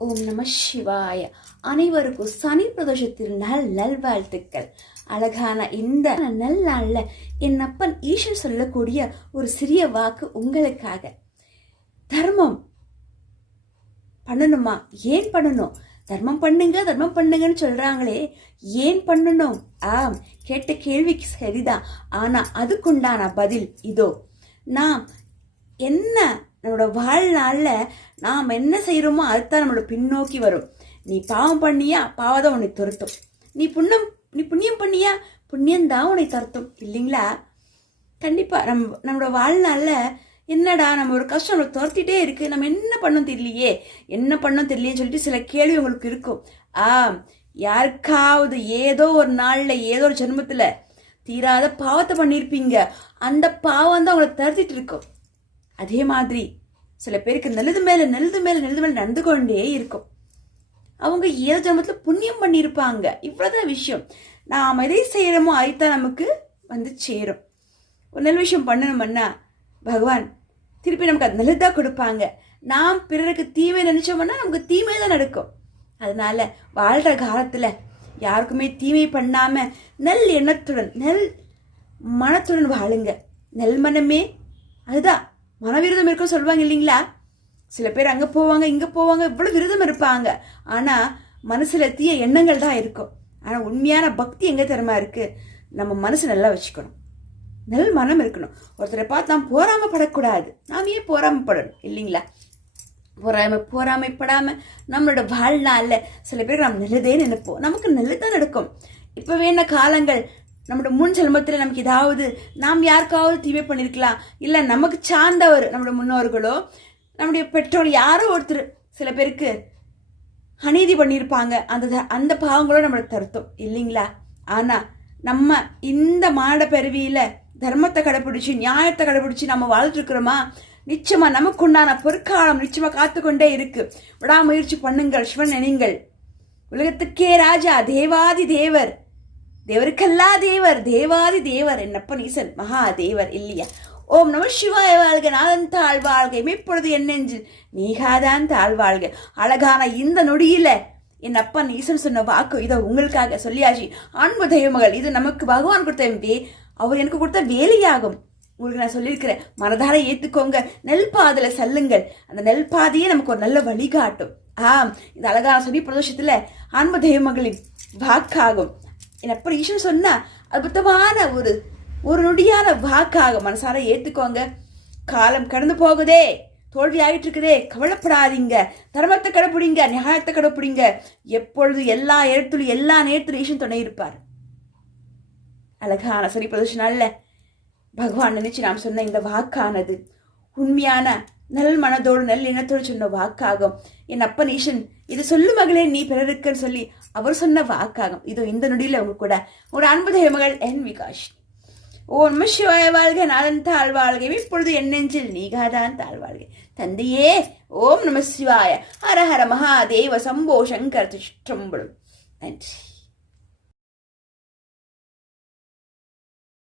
ஓம் நம சிவாய. அனைவருக்கும் சனி பிரதோஷத்தில் நல்வாழ்த்துக்கள். அழகான இந்த நல் நாள்ல என் அப்பன் ஈஸ்வரன் சொல்லக்கூடிய ஒரு சிறிய வாக்கு உங்களுக்காக. தர்மம் பண்ணணுமா? ஏன் பண்ணணும்? தர்மம் பண்ணுங்கன்னு சொல்றாங்களே, ஏன் பண்ணணும்? கேட்ட கேள்விக்கு சரிதான். ஆனா அதுக்குண்டான பதில் இதோ. நாம் என்ன நம்மளோட வாழ்நாள்ல நாம் என்ன செய்யறோமோ அதுதான் நம்மளோட பின்னோக்கி வரும். நீ பாவம் பண்ணியா, பாவம் உன்னை துரத்தும். நீ புண்ணியம் பண்ணியா, புண்ணியம்தான் உன்னை துரத்தும். இல்லைங்களா? கண்டிப்பா நம்மளோட வாழ்நாள்ல என்னடா நம்ம ஒரு கஷ்டம் நம்மளை துரத்திட்டே இருக்கு, நம்ம என்ன பண்ணணும் தெரியலையே சொல்லிட்டு சில கேள்வி உங்களுக்கு இருக்கும். யாருக்காவது ஏதோ ஒரு நாள்ல ஏதோ ஒரு ஜென்மத்துல தீராத பாவத்தை பண்ணியிருப்பீங்க. அந்த பாவம் தான் அவங்களை துரத்திட்டு இருக்கும். அதே மாதிரி சில பேருக்கு நல்லது மேல நடந்து கொண்டே இருக்கும். அவங்க ஏதோ ஜென்மத்துல புண்ணியம் பண்ணியிருப்பாங்க. இவ்வளவுதான் விஷயம். நாம் எதை செய்யறோமோ அதுதான் நமக்கு வந்து சேரும். ஒரு நல்ல விஷயம் பண்ணணும்னா பகவான் திருப்பி நமக்கு அது நல்லதாக கொடுப்பாங்க. நாம் பிறருக்கு தீமை நினைச்சோம்னா நமக்கு தீமை தான் நடக்கும். அதனால வாழ்ற காலத்துல யாருக்குமே தீமை பண்ணாம நல் எண்ணத்துடன் நல் மனத்துடன் வாழுங்க. நல் மனமே அதுதான். மனவிரதம் இருக்கும் சொல்லுவாங்க இல்லைங்களா? சில பேர் அங்க போவாங்க இங்க போவாங்க, இவ்வளவு விரதம் இருப்பாங்க. ஆனா மனசுல தீய எண்ணங்கள் தான் இருக்கும். ஆனா உண்மையான பக்தி எங்க தரமா இருக்கு? நம்ம மனசு நல்லா வச்சுக்கணும், நல் மனம் இருக்கணும். ஒருத்தரை பார்த்து நாம் போராமப்படக்கூடாது. நாம் ஏன் போராமப்படணும்? இல்லைங்களா? போராமைப்படாம நம்மளோட வாழ்நாள்ல சில பேர் நாம் நல்லதே நினைப்போம். நமக்கு நல்லதுதான் நடக்கும். இப்ப வேண காலங்கள் நம்மளோட முன் ஜென்மத்தில் நமக்கு ஏதாவது நாம் யாருக்காவது தீமை பண்ணியிருக்கலாம். இல்லை நமக்கு சார்ந்தவர், நம்மளோட முன்னோர்களோ நம்முடைய பெற்றோர் யாரோ ஒருத்தர் சில பேருக்கு அநீதி பண்ணியிருப்பாங்க. அந்த பாவங்களோ நம்மளை தருத்தோம். இல்லைங்களா? ஆனா நம்ம இந்த மாட பிறவியில தர்மத்தை கடைபிடிச்சு நியாயத்தை கடைபிடிச்சு நம்ம வாழ்ந்துட்டு இருக்கிறோமா? நிச்சயமா நமக்கு உண்டான பொற்காலம் நிச்சயமா காத்துக்கொண்டே இருக்கு. விடாமுயற்சி பண்ணுங்கள். சிவன் நினைங்கள். உலகத்துக்கே ராஜா, தேவாதி தேவர், தேவருக்கல்லா தேவர், தேவாதி தேவர் என்னப்பன் ஈசன் மகாதேவர். இல்லையா? ஓம் நம சிவாய வாழ்க. நாதன் தாழ்வாழ்க. இப்பொழுது என் நெஞ்சில் நீகாதான் தாழ்வாழ்க. அழகான இந்த நொடியில என் அப்பன் ஈசன் சொன்ன வாக்கு இதை உங்களுக்காக சொல்லியாச்சு. அன்பு தெய்வமகள், இது நமக்கு பகவான் கொடுத்த அவர் எனக்கு கொடுத்த வேலையாகும். உங்களுக்கு நான் சொல்லியிருக்கிறேன், மனதார ஏத்துக்கோங்க. நெல் பாதையில செல்லுங்கள். அந்த நெல் பாதையே நமக்கு ஒரு நல்ல வழிகாட்டும். இந்த அழகான சனி பிரதோஷத்துல அன்பு தெய்வமகளின் வாக்காகும். அப்ப ஈஸ்வரன் சொன்னா அற்புதமான ஒரு நொடியான வாக்காக மனசார ஏத்துக்கோங்க. காலம் கடந்து போகுதே, தோல்வி ஆகிட்டு இருக்குதே, கவலைப்படாதீங்க. தர்மத்தை கடைப்பிடிங்க, நியாயத்தை கடைப்பிடிங்க. எப்பொழுது எல்லா நேரத்திலும் ஈஸ்வரன் துணை இருப்பார். அழகான சனி பிரதோஷ நாள்ல பகவான் நினைச்சு நாம் சொன்ன இந்த வாக்கானது உண்மையான நல் மனதோடு நல் எண்ணத்தோடு சொன்ன வாக்காகும். என் அப்பன் ஈசன் இது சொல்லு மகளே நீ பிறருக்குன்னு சொல்லி அவர் சொன்ன வாக்காகும். இதோ இந்த நொடியில உங்க கூட ஒரு அன்பு தெய்வமகள் என் விகாஷ். ஓ நம சிவாய வாழ்க. நாதன் தாழ்வாழ்க. இப்பொழுது என் நெஞ்சில் நீகாதான் தாழ்வாழ்க. தந்தையே ஓம் நம சிவாய. ஹர ஹர மகாதேவ சம்போ சங்கர் திருச்சிற்றம்பலம். நன்றி.